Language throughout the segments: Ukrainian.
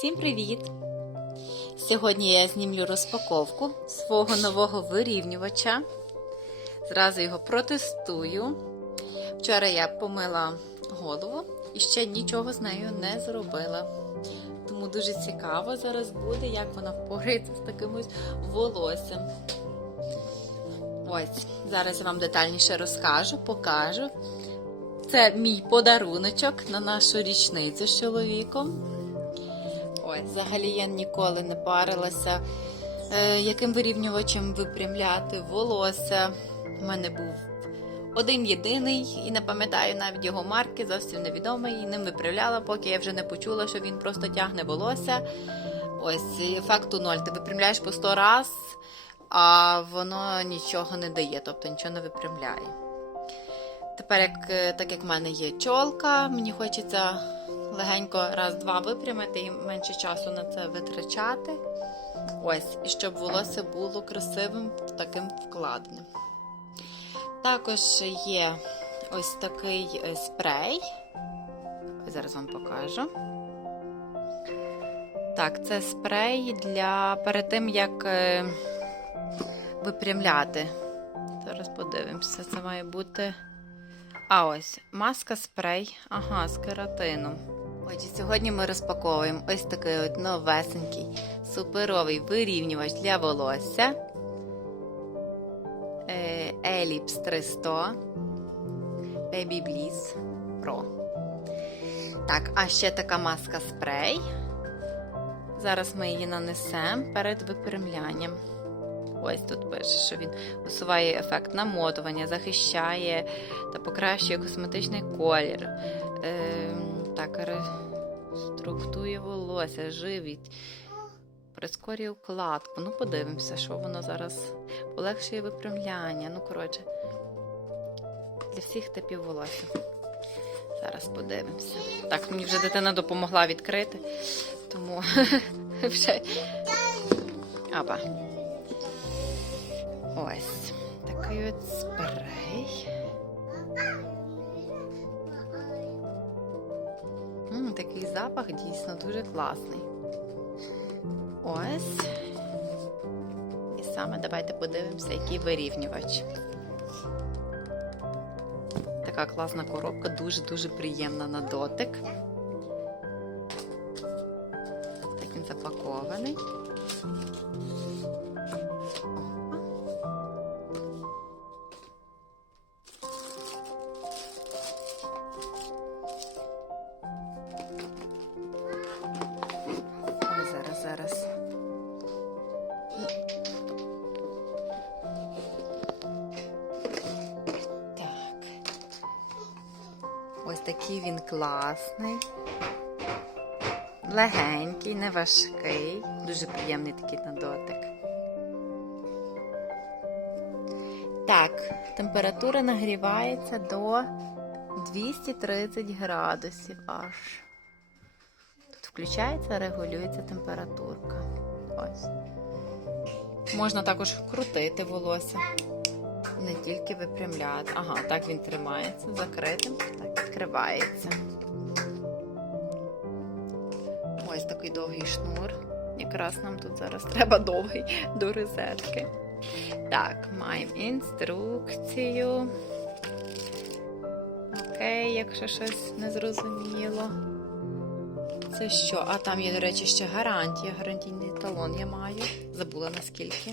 Всім привіт! Сьогодні я знімлю розпаковку свого нового вирівнювача. Зразу його протестую. Вчора я помила голову і ще нічого з нею не зробила. Тому дуже цікаво зараз буде, як вона впорається з таким ось волоссям. Ось, зараз я вам детальніше розкажу, покажу. Це мій подаруночок на нашу річницю з чоловіком. Ось, взагалі я ніколи не парилася, е, яким вирівнювачем випрямляти волосся. У мене був один єдиний, і не пам'ятаю навіть його марки, зовсім невідомий. І ним виправляла, поки я вже не почула, що він просто тягне волосся. Ось, і ефекту ноль. Ти випрямляєш по 100 раз, а воно нічого не дає, тобто нічого не випрямляє. Тепер, як, е, так як в мене є чолка, мені хочеться легенько раз-два випрямити і менше часу на це витрачати. Ось, і щоб волосся було красивим, таким вкладеним. Також є ось такий е, спрей. Зараз вам покажу. Так, це спрей для перед тим, як е, випрямляти. Зараз подивимося, це має бути. А ось маска спрей, ага, з кератином. Отже, сьогодні ми розпаковуємо ось такий от новесенький суперовий вирівнювач для волосся. Е, Ellipse 300 Baby Bliss Pro. Так, а ще така маска спрей. Зараз ми її нанесемо перед випрямлянням. Ось тут пише, що він усуває ефект намотування, захищає та покращує косметичний колір. Е, так, реструктує волосся, живить, прискорює укладку. Ну, подивимося, що воно зараз полегшує випрямляння. Ну, коротше, для всіх типів волосся. Зараз подивимося. Так, мені вже дитина допомогла відкрити, тому вже. Апа. Ось такий от спрей. Запах дійсно дуже класний. Ось. І саме давайте подивимося, який вирівнювач. Така класна коробка, дуже-дуже приємна на дотик. Так він запакований. Такий він класний. Легенький, не важкий. Дуже приємний такий на дотик. Так, температура нагрівається до 230 градусів аж. Тут включається, регулюється температурка. Ось. Можна також крутити волосся. Не тільки випрямляти. Ага, так він тримається закритим, відкривається. Ось такий довгий шнур. Якраз нам тут зараз треба довгий до розетки. Так, маємо інструкцію. Окей, якщо щось не зрозуміло. Це що? А там є, до речі, ще гарантія. Гарантійний талон я маю. Забула наскільки.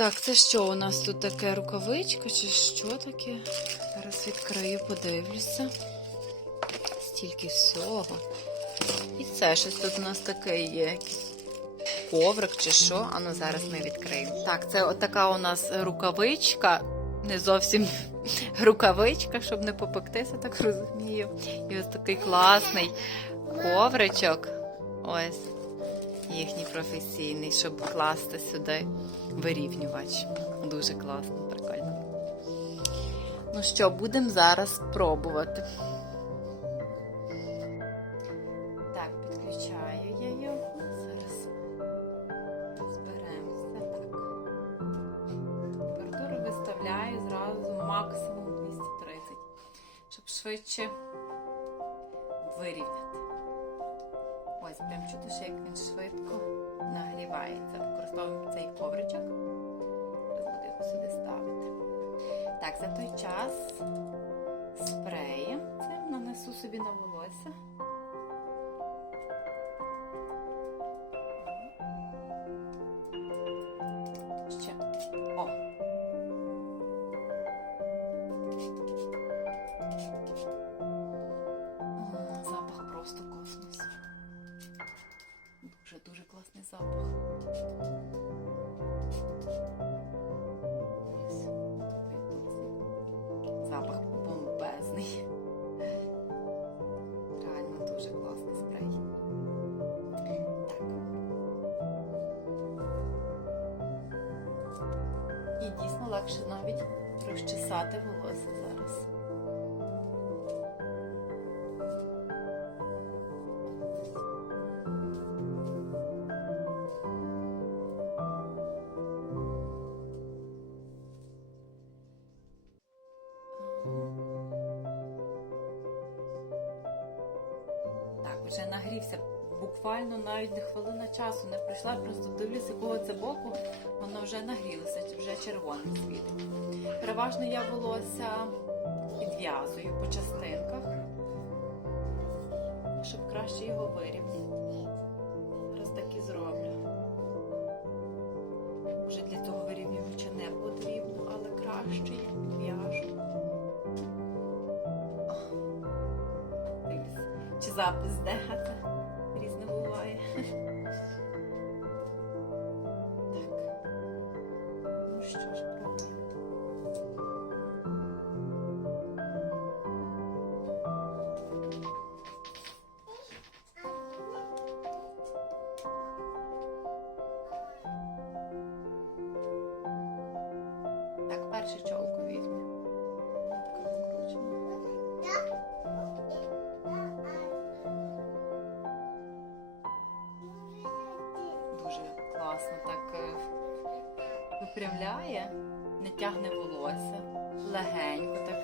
Так, це що у нас тут таке рукавичка, чи що таке? Зараз відкрию, подивлюся. Стільки всього. І це щось тут у нас таке є. Коврик чи що? А ну зараз ми відкриємо. Так, це отака у нас рукавичка. Не зовсім рукавичка, щоб не попектися, так розумію. І ось такий класний ковричок. Ось їхній професійний, щоб класти сюди вирівнювач. Дуже класно, прикольно. Ну що, будемо зараз пробувати. Так, підключаю я. Зараз розберемося. Температуру виставляю зразу максимум 230, щоб швидше за той час спреєм цим нанесу собі на волосся. Легше навіть розчесати волосся зараз. Так, вже нагрівся. Буквально навіть не хвилина часу не пройшла, просто дивлюсь, якого це боку, воно вже нагрілося, вже червоне світить. Переважно я волосся підв'язую по частинках, щоб краще його вирівняти. Зараз так і зроблю. Вже для цього вирівнювача не потрібно, але краще їх підв'яжу. Чи запис де? Дуже класно так е, випрямляє, не тягне волосся, легенько так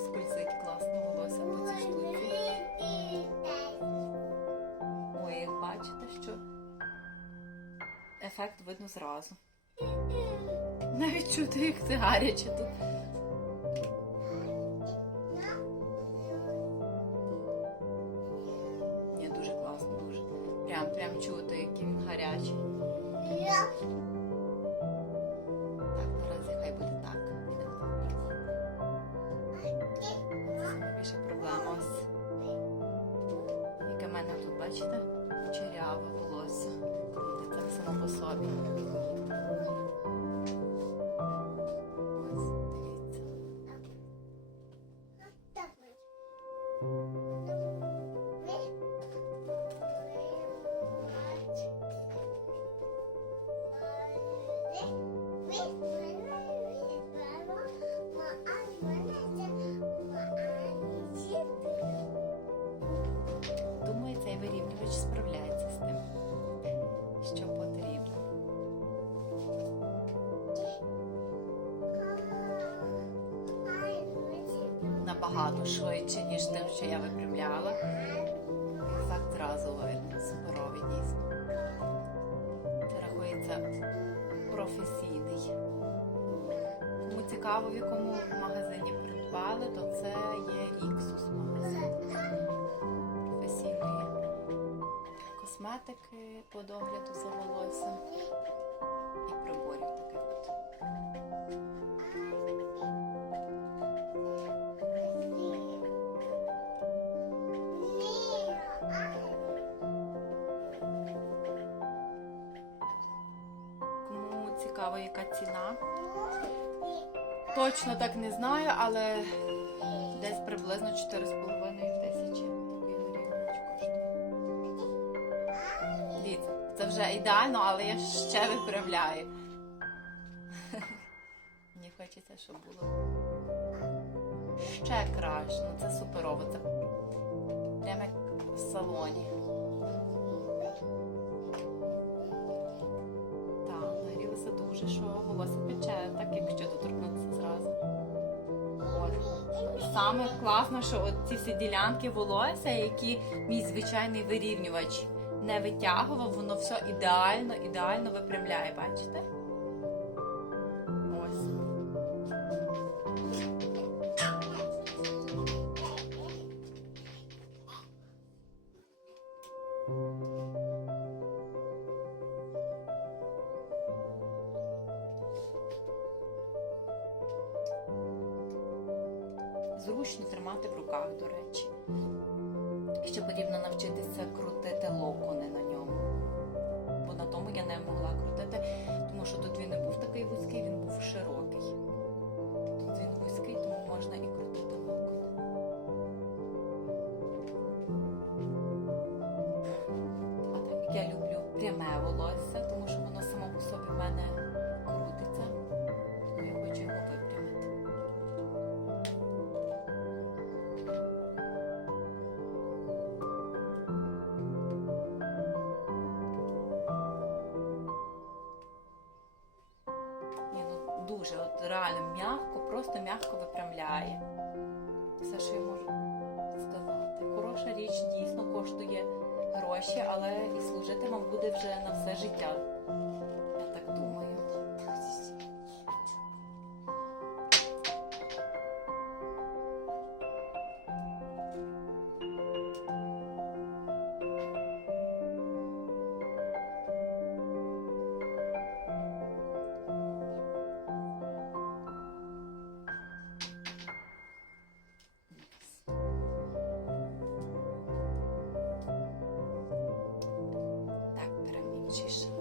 скользить класно волосся по цій штуці. Ой, бачите, що ефект видно зразу. Навіть чути, як це гаряче тут. Прям, прям чути, який він гарячий. Так, наразі хай буде так. Більше проблема ось. Яке в мене тут, бачите? Черяве волосся. Так само по собі. Набагато швидше, ніж тим, що я випрямляла. Ефект зразу видно, суперовий дійсно. Це рахується професійний. Кому цікаво, в якому магазині придбали, то це є Ріксус магазин професійної косметики по догляду за волоссям і приборів таких яка ціна? Точно так не знаю, але десь приблизно 4,5 тисячі коштує. Це вже ідеально, але я ще виправляю. Мені хочеться, щоб було ще краще. Ну це суперово. Це прямо як в салоні. Дуже, що волосся пече, так якщо доторкнутися зразу. От. саме класно, що от ці всі ділянки волосся, які мій звичайний вирівнювач не витягував, воно все ідеально, ідеально випрямляє, бачите? Зручно тримати в руках, до речі. Ще потрібно навчитися крутити локони на ньому. Бо на тому я не могла крутити, тому що тут він не був такий вузький, він був широкий. Тут він вузький, тому можна і крутити локони. А так як я люблю пряме волосся, тому що воно само по собі в мене реально м'яко, просто м'яко випрямляє. Все, що я можу сказати. Хороша річ дійсно коштує гроші, але і служити вам буде вже на все життя. Беремо.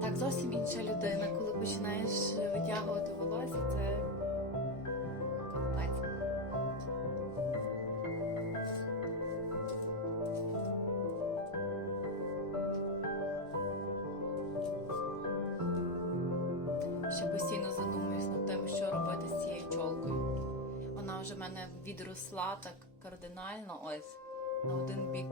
Так, зовсім інша людина, коли починаєш витягувати волосся, це капець. Ще постійно задумуюсь над тим, що робити з цією чолкою. Вона вже в мене відросла так кардинально, ось на один бік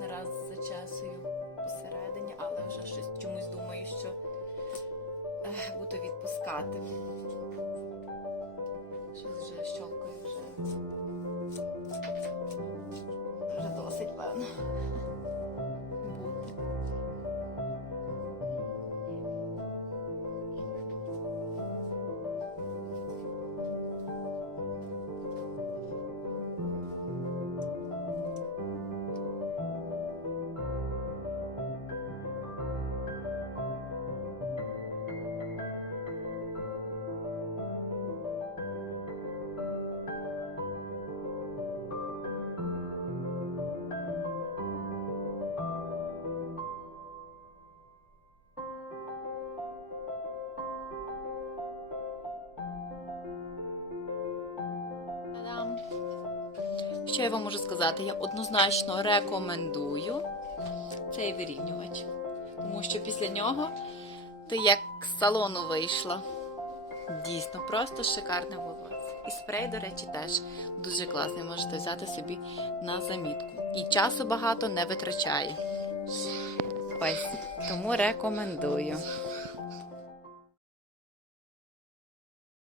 не раз зачесую посередині, але вже щось чомусь думаю, що ех, буду відпускати. Щось вже щолкою вже. Вже Що я вам можу сказати? Я однозначно рекомендую цей вирівнювач. Тому що після нього ти як з салону вийшла. Дійсно, просто шикарне волосся. І спрей, до речі, теж дуже класний. Можете взяти собі на замітку. І часу багато не витрачає. Ось, тому рекомендую.